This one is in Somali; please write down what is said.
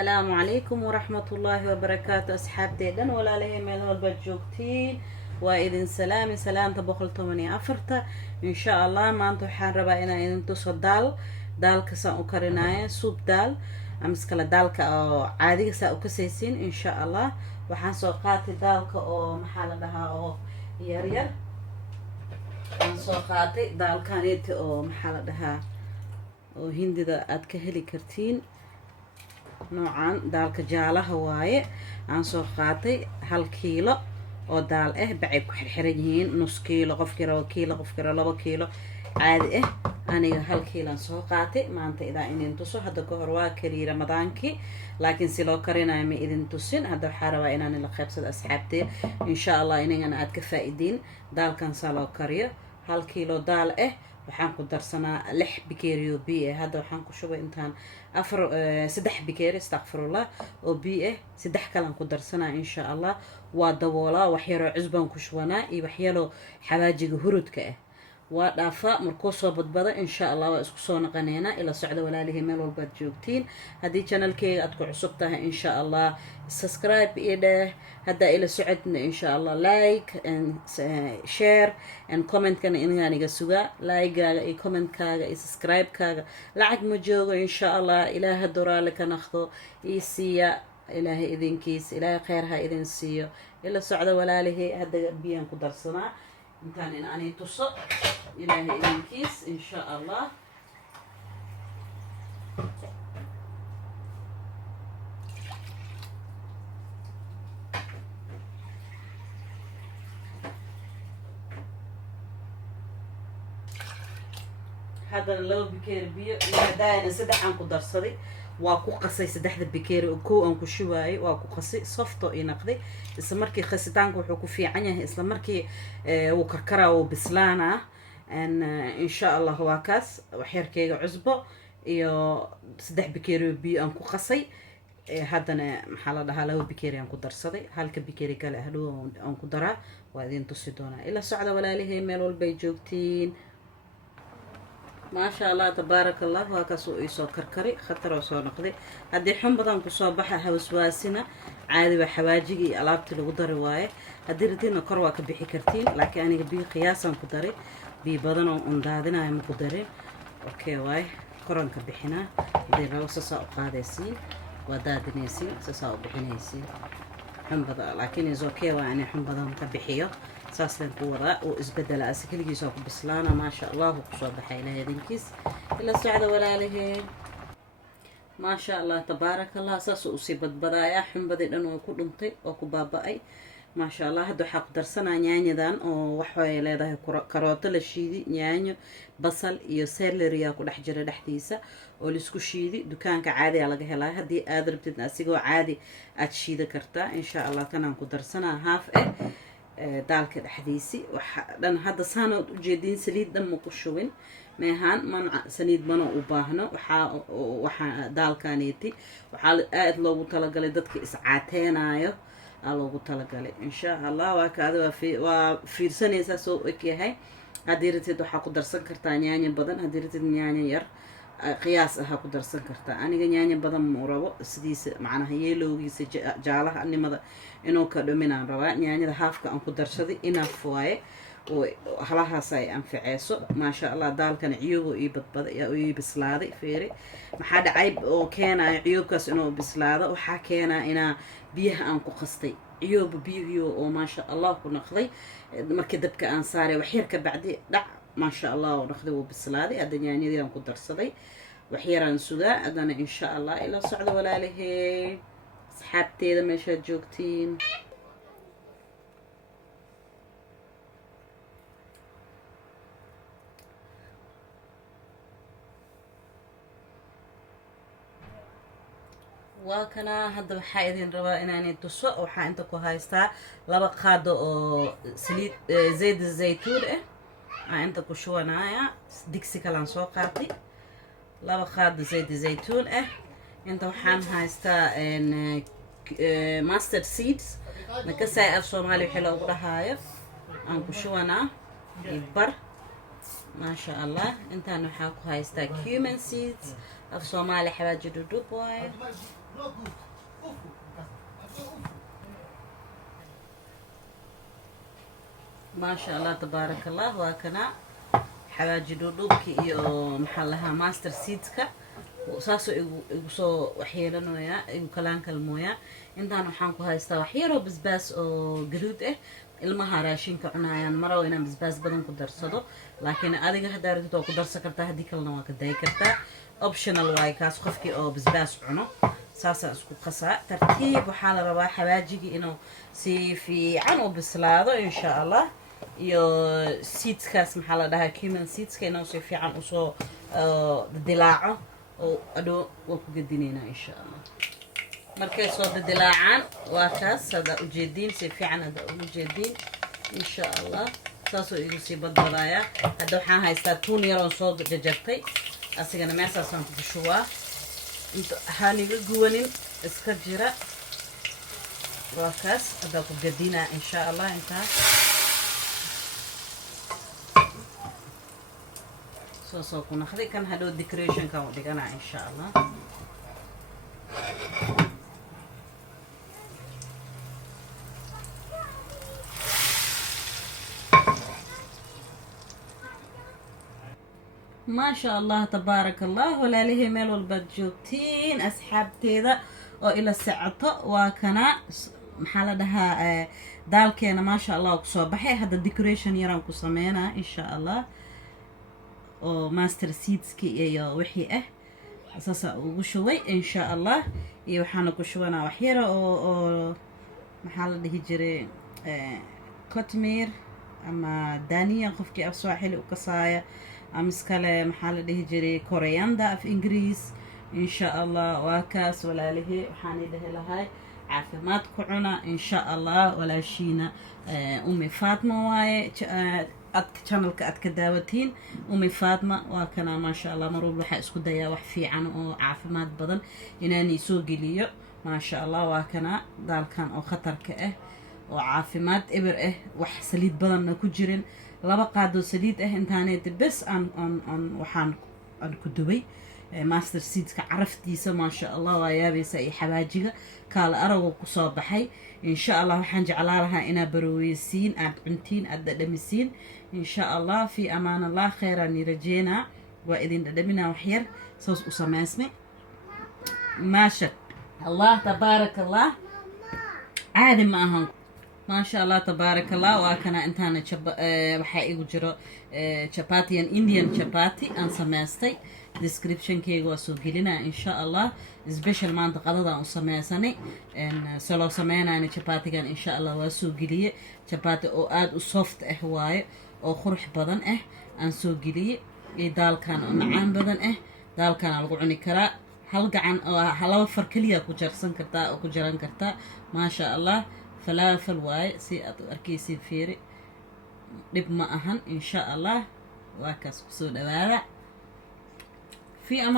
السلام عليكم ورحمة الله وبركاته أصحابتي دن ولا لهي من والبجوكتين وإذن سلام تبقل تومني أفرتا إن شاء الله ما أنتو حان ربائنا إن انتو دال كسا أكرنايا سوب دال أمسكلا دالك أو عادي كسا أكسيسين إن شاء الله وحان سوقاتي دالك أو محالة لها أو يرير وحان سوقاتي دالكانيتي أو محالة لها أو هندي دا أدكهلي كرتين نوعان دالك جالها واي aan soo qaatay 1 kiilo oo daal ah bacay ku xirxiran yihiin nus kiilo qof kiro 2 kiilo caadi ah aniga 1 kiilo aan soo qaatay maanta idaa inaan tuso hadda ka hor waa kari ramadaankii laakiin si loo karinayo ma idin tusin hadda waxaa rabaa inaan la qaybsado asxaabtay insha Allah inaan aad ka faa'iidin daalkan saa loo kariyo 1 kiilo daal ah waxaan ku darsanaa 6 bakeeriyo biyo hadda waxaan ku shubay intaan 3 bakeeri astaghfirullah oo biyo 3 kalan ku darsanaa insha Allah waa daboolaa wax yar oo cusbaan ku shubanaa iyo wax yar oo xawaajiga hurudka ah waa dhaafa markuu soo badbado insha Allah waa isku soo naqaneena ila socdo walaalihi meel walba joogtiin hadii channelkayga aad ku cusub tahay insha Allah subscribe ida hadda ila socodna insha Allah like and share and comment kana inaaniga suga like gaaga iyo comment kaaga iyo subscribe kaaga lacag ma joogo insha Allah ilaaha doraale ka naqdo isiya ilaaha idinkiis ilaaha khayrha idin siiyo ila socdo walaalihi hadda biyaan ku darsanaa intaan in ani tuso ilaahay idinkiis insha Allah هذا لو بكير بيو داينا سدحان ku darsaday waa ku qasay 3 bakeeri oo koo aan ku shuwaay waa ku qasay softo inaqday isla markii qasitaanku wuxuu ku fiican yahay isla markii uu karkaraa oo bislaana ان insha Allah waa kaas waxyarkeyga cusbo iyo 3 bakeeri biyo aan ku qasay haddana maxaa la dhahaa 2 bakeeri aan ku darsaday halka bakeeri kale hadhow aan ku daraa waa idin tusi doonaa ila socda walaalihi meel walba ay joogtiin ما شاء الله تبارك الله وكاسو يسو كركري خطر وسو نقدي هدي حن بدن كسو بخا هوسواسنا عادي وحواجيغي الابتي لو دري واي هدي رتينا كور وا كبخي كرتين لكن اني بي قياسا كدري بي بدن اون دادنا ما كدري اوكي واي كورن كبخينا دي روسسا قاديسي ودادنيسي سسا بخينيسي حن بدن لكن زوكي واني حن بدن كبخيو ساسلن كورا واسبدل اسكلجي سو بسلانا ما شاء الله وكسو بخاي له هدينكيس الا سعده ولا له ما شاء الله تبارك الله ساسو سي بدبدايا حنبدي دن ku dhuntay oo ku baaba'ay ما شاء الله hadda waxa ku darsanaa yaanyadan oo wax way leedahay karooto la shiidi yaanyo basal iyo celery ku dhex jira dhexdiisa oo la isku shiidi dukaanka caadi ah laga helaa hadii aad rabtid asigoo caadi aad shiida kartaa insha Allah tanaan ku darsanaa half دالك الحديثي وحدن هذا سنة وجدين سليد دم مقشوين مهان منع سنيد منو وباهنا وح دالكانيتي وحال قاعد لو طلقلي دتك إسعاتين آيو لو طلقلي إن شاء الله وكذا وفي سنة ساسو إكي هاي هديرتي دو حق درسن كرتان يعني بدن هديرتي يعني ير قياس حق درسن كرتا أنا يعني بدن مرابو سديس معنا هي لو يس جالها أني ماذا إنه كدومينا روا يعني هذا حافك أنكو درسدي إنا فواي وحلاها ساي أنفعيسو ما شاء الله دال كان عيوبه يبسلادي فيري ما حد عيب وكان عيوب كاس إنه بسلادة وحكينا إنا بيها أنكو قصتي عيوب بيهيو وما شاء الله كنقضي مركدبك أنصاري وحيرك بعدي دع ما شاء الله ونقضي وبسلادي أدن يعني دي أنكو درسدي وحيرا نسودا أدن إن شاء الله إلا صعد ولا له صحابتي إذا مشى جوكتين وكنا هذا حايدين ربا إنني تسوق وحا أنت كوهايستا لبا قادو سليد زيت الزيتون أنت كوشوانايا ديكسي كلان سوقاتي لبا قادو زيت الزيتون أنت وحان هايستا إن ماستر سيدز نكساي أف صومالي حلو برهايف أنكو شوانا يبر ما شاء الله أنت نحاكو هايستا كيومن سيدز أف صومالي حواجي دودو بوي ما شاء الله تبارك الله. وكنا حواجي دودوبكي iyo maxaa lahaa master seedska saasoo igu soo waxyeelanayaa igu kalaan kalmooyaa. intaan waxaan ku haystaa waxyaroo basbaas oo gaduud ah. ilmaha raashinka cunayaan maraw inaan basbaas badan ku darsado, laakiin adiga haddaa rabtid waa ku darsan kartaa, haddii kalena waa ka dayi kartaa. optional waaye kaas qofkii oo basbaas cuno. saasaan isku qasaa tartiib. waxaa la rabaa xawaajigii inuu si fiican u bislaado insha allah, iyo seedskaas maxaa la dhahaa cumin seedska inuu si fiican usoo dilaaco oo adhow waan ku gadinaynaa insha allah. markay soo dilaacaan waa kaas hadda ujeediin, si fiican hadda ugu jeediin insha allah. saasoo igu sii badbadayaa. hadda waxaan haystaa tuun yaroon soo jajartay, asigana meeshaasaan ku shubaa. inta haaniga guwanin iska jira. waa kaas hadda ku gadinaa insha allah. intaa soo ku naqdi kan hadhow decorationkan u dhiganaa insha allah. ما شاء الله تبارك الله. ولا له ميل والبجوتين أصحابتي oo ila socoto. waa kana maxaa la dhahaa daalkeena ما شاء الله kusoo baxay. hadda decoration yaraan ku sameynaa insha allah oo master seedski iyo wixii ah asaasa ugu shubay insha allah. iyo waxaana ku shubanaa wax yar oo maxaa la dhihi jiray kotmir ama daniya qofkii af Swahili u kasaaya, amskale maxaa la dhihi jiray coriander af Ingiriis insha allah. waa kaas walaalihii waxaan idhahi lahay caafimaad ku cuna insha allah. walaashiina ummi Faatma waaye channelka aad ka daawatiin. ummi Faatma waa kana ma sha allah mar walba waxaa isku dayaa wax fiican oo caafimaad badan inaan soo geliyo ma sha allah. waa kana daalkan oo khatarka ah oo caafimaad eber ah, wax saliid badanna ku jirin. laba qaado saliid ah intaaneed bes waxaan ku dubay master seedska caraftiisa ma sha allah waa yaabaysa iyo xawaajiga kaala arago ku soo baxay insha allah. waxaan jeclaa lahaa inaa baroweysiin aad cuntiin aad dhadhamisiin insha allah. fi amaan allah. khayran rajeena waa idin dhadhaminaa wax yar saas u samaysmay maasha allah tabaarak allah. caadi ma ahan ما شاء الله تبارك الله. وكنا انتانا waxaa igu jiro chapati and Indian chapati aan samaystay. description keega waa soo gelinaa insha allah. special maanta qadadaan u samaysanay soo sameynayna chapatigan insha allah waa soo geliye. chapati oo aad u soft ah waaye oo qurux badan ah aan soo geliye. iyo daalkan oo macaan badan ah. daalkan lagu cuni karaa hal gacan oo laba far kaliya ku jarsan kartaa oo ku jaran kartaa ma sha allah. فلافل واي سي أركيسي فيري دب ما أهن إن شاء الله. وكاس بسود هذا في أمان.